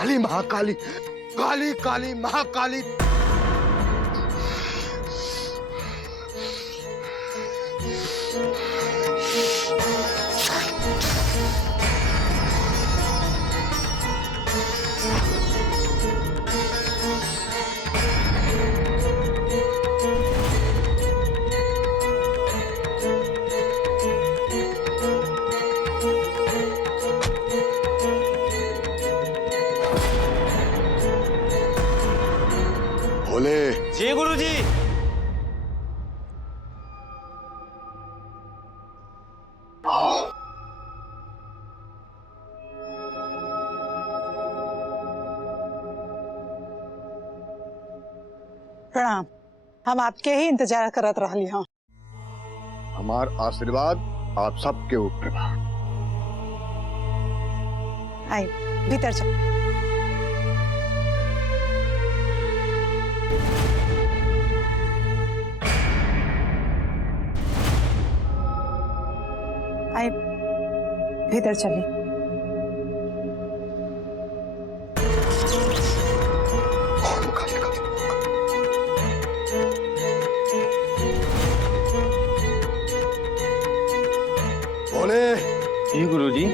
काली महाकाली, काली काली महाकाली। भोले। जी गुरुजी। प्रणाम। हम आपके ही इंतजार करत रहली हाँ। हमार आशीर्वाद आप सबके ऊपर बा। आई भीतर चल। आई भीतर चली। भोले। जी गुरुजी।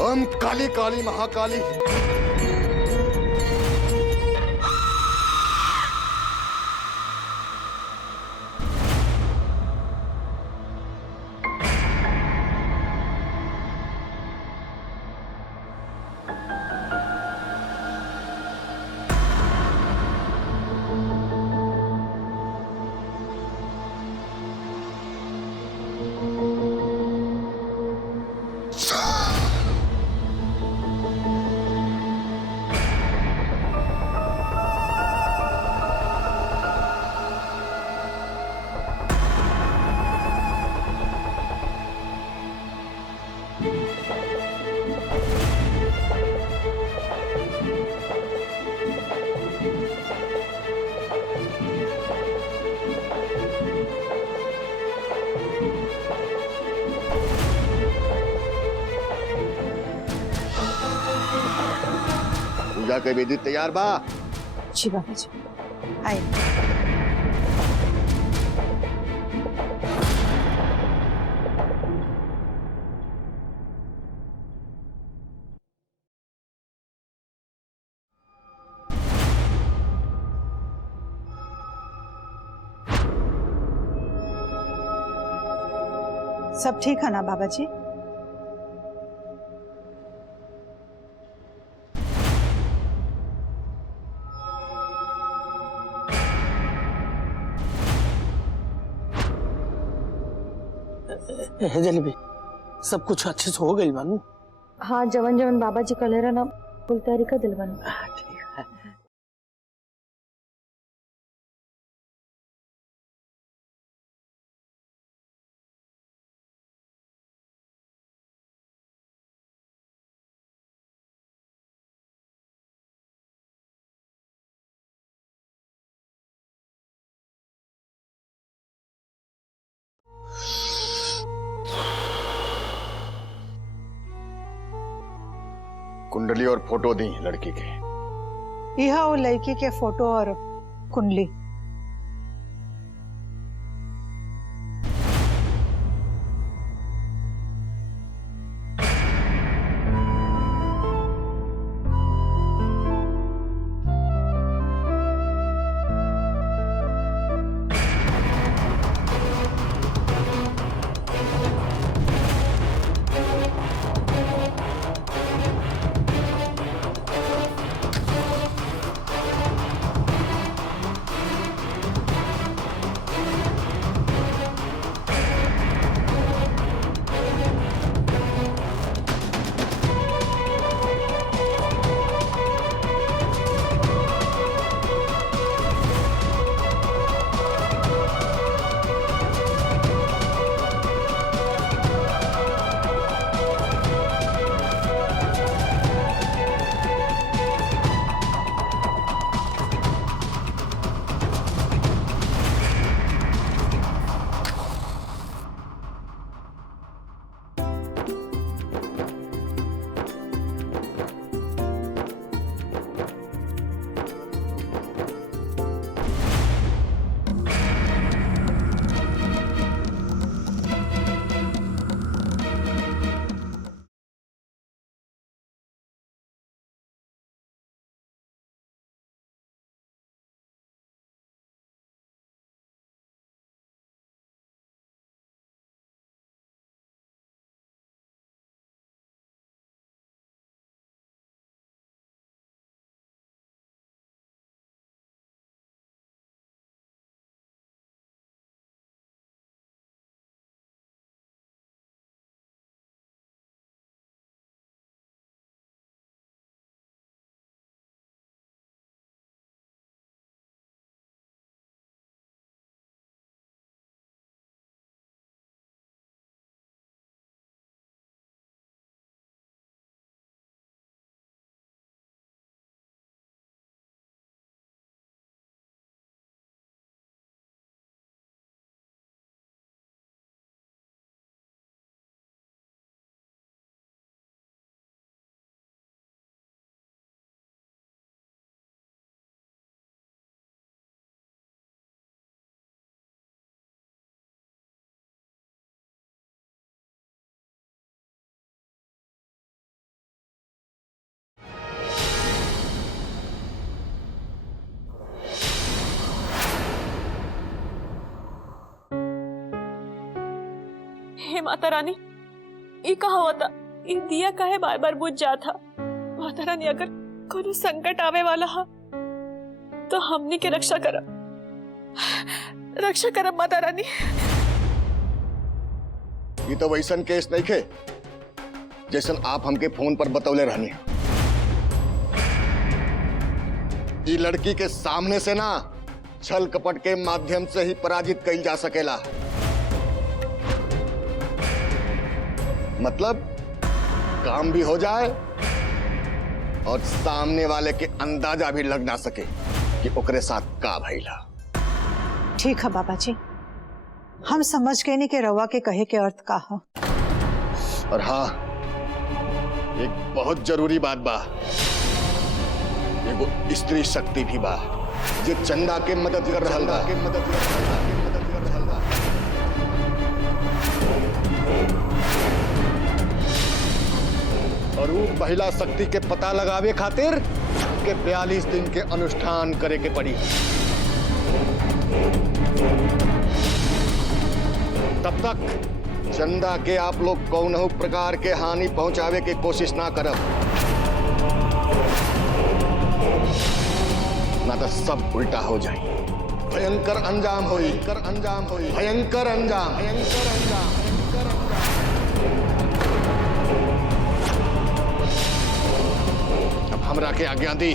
ओम काली काली महाकाली। पूजा के वेदी तैयार बा। जी बाबा जी। आई सब ठीक है ना बाबा जी? जलेबी सब कुछ अच्छे से हो गई बानू? हाँ जवन जवन बाबा जी कलेरा ना कुल तैयारी कर दिल बन। ठीक है। कुंडली और फोटो दी लड़की के। यह वो लड़की के फोटो और कुंडली। हे माता रानी, ये कहा होता ये दिया काहे बार बार बुझ जाता। माता रानी अगर कोनो संकट आवे वाला हा तो हमनी के रक्षा करब माता रानी। ये तो वैसन केस नहीं खे जैसन आप हमके फोन पर बतौले रहनी। ये लड़की के सामने से ना छल कपट के माध्यम से ही पराजित कईल जा सकेला। मतलब काम भी हो जाए और सामने वाले के अंदाजा भी लग ना सके कि ओकरे साथ का भइला। ठीक है बाबा जी, हम समझ गए नहीं कि रवा के कहे के अर्थ का है। और हाँ, एक बहुत जरूरी बात बा, एगो स्त्री शक्ति भी बा जो चंदा के मदद कर रहल बा। और वो महिला शक्ति के पता लगावे खातिर के 42 दिन के अनुष्ठान करे के पड़ी। तब तक चंदा के आप लोग कौनहू प्रकार के हानि पहुंचावे की कोशिश ना करब, ना तो सब उल्टा हो जाए। भयंकर अंजाम होई, भयंकर अंजाम। अब हमरा के आज्ञा दी।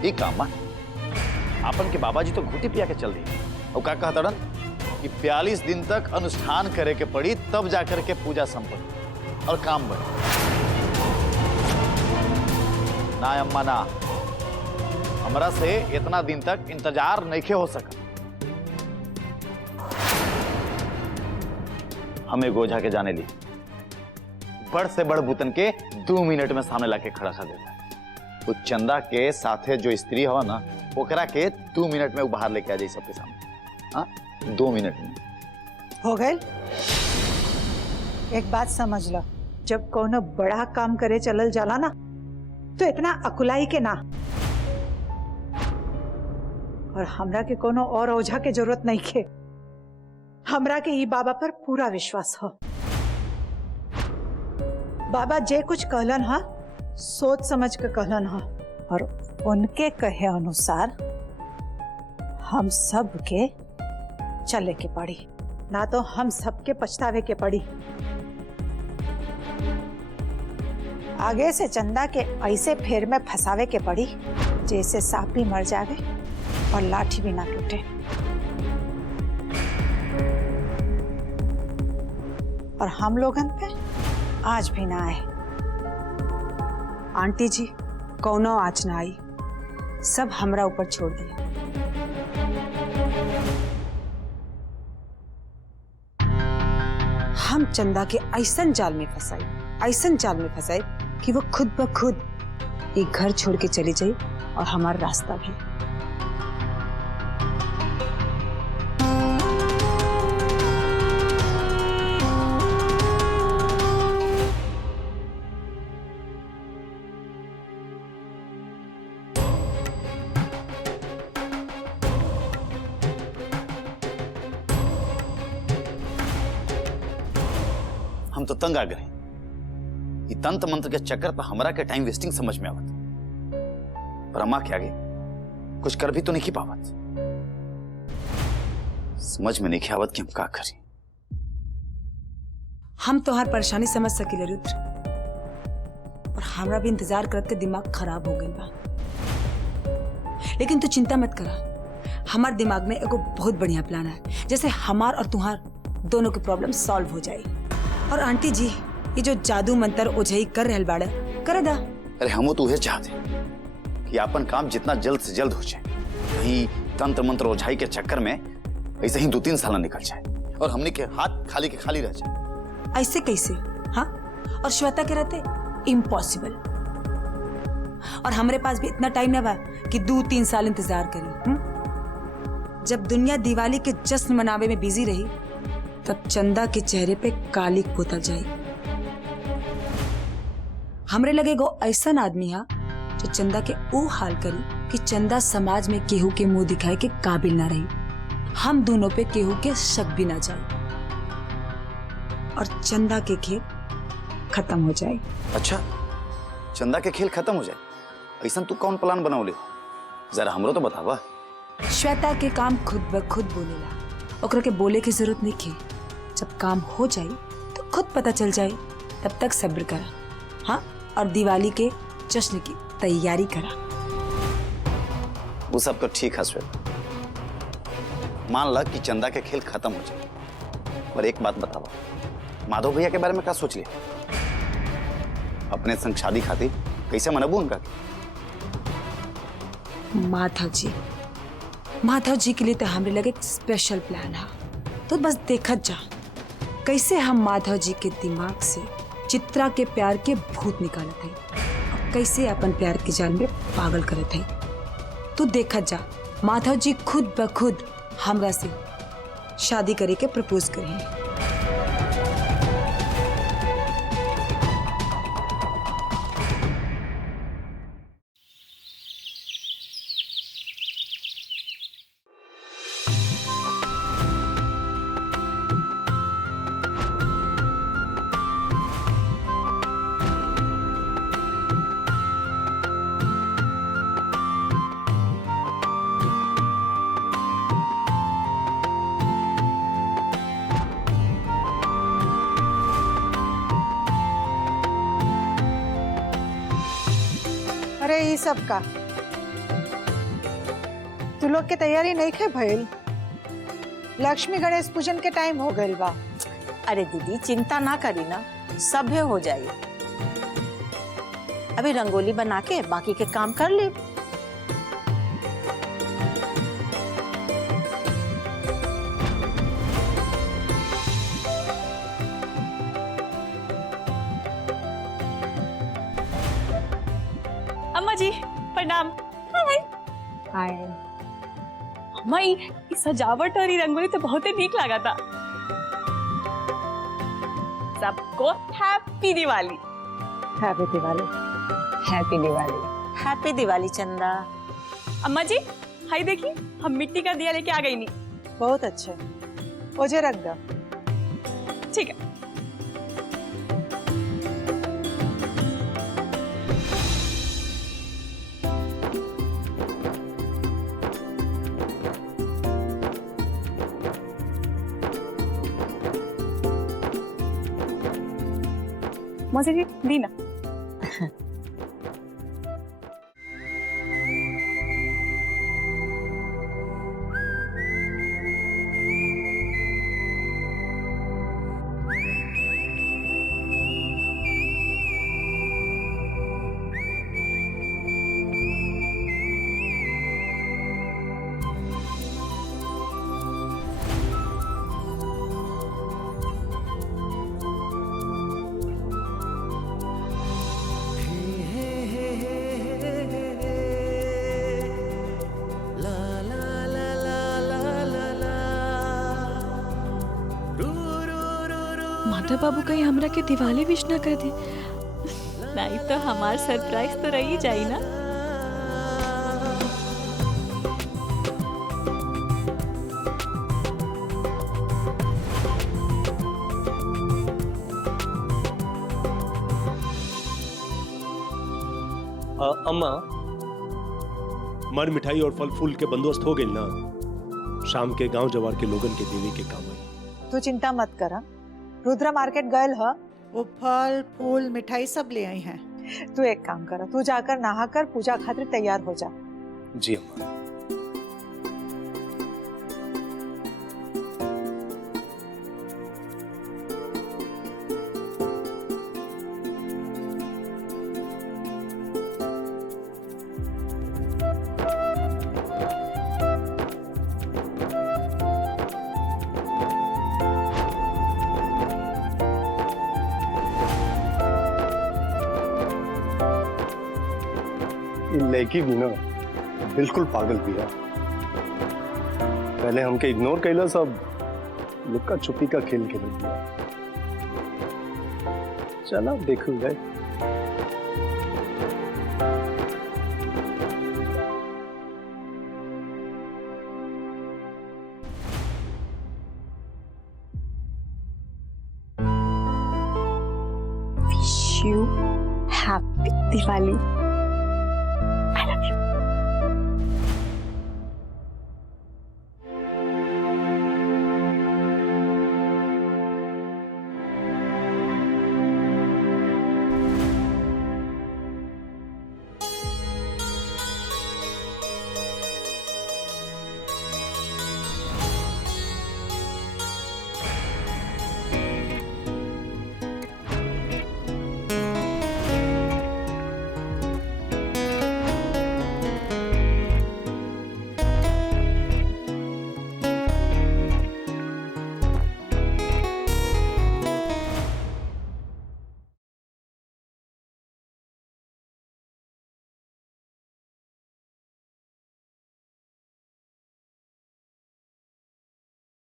एक काम आपन के बाबा जी तो घूटी पिया के चल दी और का कहता कि 42 दिन तक अनुष्ठान करे के पड़ी, तब जाकर के पूजा संपन्न और काम बने। ना अम्मा ना, हमरा से इतना दिन तक इंतजार नहीं हो सका। हमें गोझा के जाने ली, बड़ से बड़ बुतन के 2 मिनट में सामने लाके खड़ा कर देता। तो चंदा के साथे जो स्त्री हो ना, ओकरा के 2 मिनट में बाहर लेके आ जाए सबके सामने। हाँ, 2 मिनट में हो गए। एक बात समझ लो, जब कोनो बड़ा काम करे चलल जाला ना, तो इतना अकुलाई के ना। और हमरा के कोनो और ओझा के जरूरत नहीं के। हमरा के ई बाबा पर पूरा विश्वास हो। बाबा जे कुछ कहलन हा, सोच समझ के कहलन हा, और उनके कहे अनुसार हम सब के चले के पड़ी, ना तो हम सबके पछतावे के पड़ी। आगे से चंदा के ऐसे फेर में फंसावे के पड़ी जैसे सांप भी मर जावे और लाठी भी ना टूटे। और हम लोगन पे आज भी ना आए। आंटी जी, कौनो आज ना आई, सब हमरा ऊपर छोड़ दिए। हम चंदा के ऐसन जाल में फंसाई कि वो खुद ब खुद एक घर छोड़ के चली जाई और हमारा रास्ता भी। हम तो तंग आ गए। ये तंत्र मंत्र के चक्कर पर हमरा के टाइम वेस्टिंग समझ में आवत, पर अम्मा के आगे कुछ कर भी तो नहीं पावत। समझ में नहीं आवत कि हम का करें। हम तो हर परेशानी समझ सकिले रुद्र, और हमरा भी इंतजार करत के दिमाग खराब हो गई बा। लेकिन तू चिंता मत करा, हमार दिमाग में एगो बहुत बढ़िया प्लान है, जैसे हमार और तुम्हार दोनों की प्रॉब्लम सॉल्व हो जाए। और आंटी जी, ये जो जादू मंत्र ओझई कर रहल बाड़े, कर दा। अरे हम तो यह चाहते कि अपन काम जितना जल्द से जल्द हो जाए, कहीं तंत्र मंत्र ओझाई के चक्कर में ऐसे ही 2-3 साल निकल जाए और हमने के हाथ खाली के खाली रह जाए। ऐसे कैसे? हाँ, और श्वेता के रहते इम्पॉसिबल। और हमारे पास भी इतना टाइम ना बा कि 2-3 साल इंतजार करी। जब दुनिया दिवाली के जश्न मनावे में बिजी रही, तब चंदा के चेहरे पे काली पोता जाई। हमरे लगे गो ऐसा आदमी हा जो चंदा के वो हाल करी कि चंदा समाज में केहू के मुंह दिखाए के काबिल ना रही, हम दोनों पे केहू के शक भी ना जाए और चंदा के खेल खत्म हो जाए। अच्छा, चंदा के खेल खत्म हो जाए, ऐसा तू कौन प्लान बनाओले? जरा हमरो तो बतावा। श्वेता के काम खुद ब खुद बोलेला, ओकरा के बोले की जरूरत नहीं है। जब काम हो जाए तो खुद पता चल जाए, तब तक सब्र करा। हाँ, और दिवाली के जश्न की तैयारी करा। वो सब तो ठीक है श्वेता, मान ला कि चंदा के खेल खत्म हो जाए, पर एक बात बतावा, माधव भैया के बारे में क्या सोच लिया? अपने संग शादी खातिर कैसे मनबू उनका? माधव जी के लिए तो हमरे लगे एक स्पेशल प्लान है, तो बस देखत जा कैसे हम माधव जी के दिमाग से चित्रा के प्यार के भूत निकालत है और कैसे अपन प्यार के जाल में पागल करत है। तू देखत जा, माधव जी खुद ब खुद हमरा से शादी करे के प्रपोज करें। अरे ये सब का तू लोग के तैयारी नहीं खे भइल? लक्ष्मी गणेश पूजन के टाइम हो गइल बा। अरे दीदी चिंता ना करी ना, सब हो जाए। अभी रंगोली बना के बाकी के काम कर ले। अम्मा जी प्रणाम। हाय। अम्मा ई सजावट और ई रंगोली तो बहुत ही नीक लगा था। सबको happy Diwali. Happy Diwali. Happy Diwali. Happy Diwali Chanda. अम्मा जी हाई देखी, हम मिट्टी का दिया लेके आ गई। नहीं बहुत अच्छे, मुझे रख दो। ठीक है। मौसी जी दी ना। माधव बाबू कहीं हमरा के दिवाली विश ना कर दे, नहीं तो हमार सरप्राइज तो रही जाई ना। अम्मा, मर मिठाई और फल फूल के बंदोबस्त हो गए ना? शाम के गांव जवार के लोगन के देवी के काम है। तू चिंता मत कर, रुद्र मार्केट गए ह, वो फल फूल मिठाई सब ले आई हैं। तू एक काम कर, तू जाकर नहा कर पूजा खातिर तैयार हो जा। जी अम्मा। लड़की भी ना बिल्कुल पागल भी है। पहले हमके इग्नोर कैला, सब लुक्का छुपी का खेल खेल दिया। चला देखू गए। Wish you happy Diwali.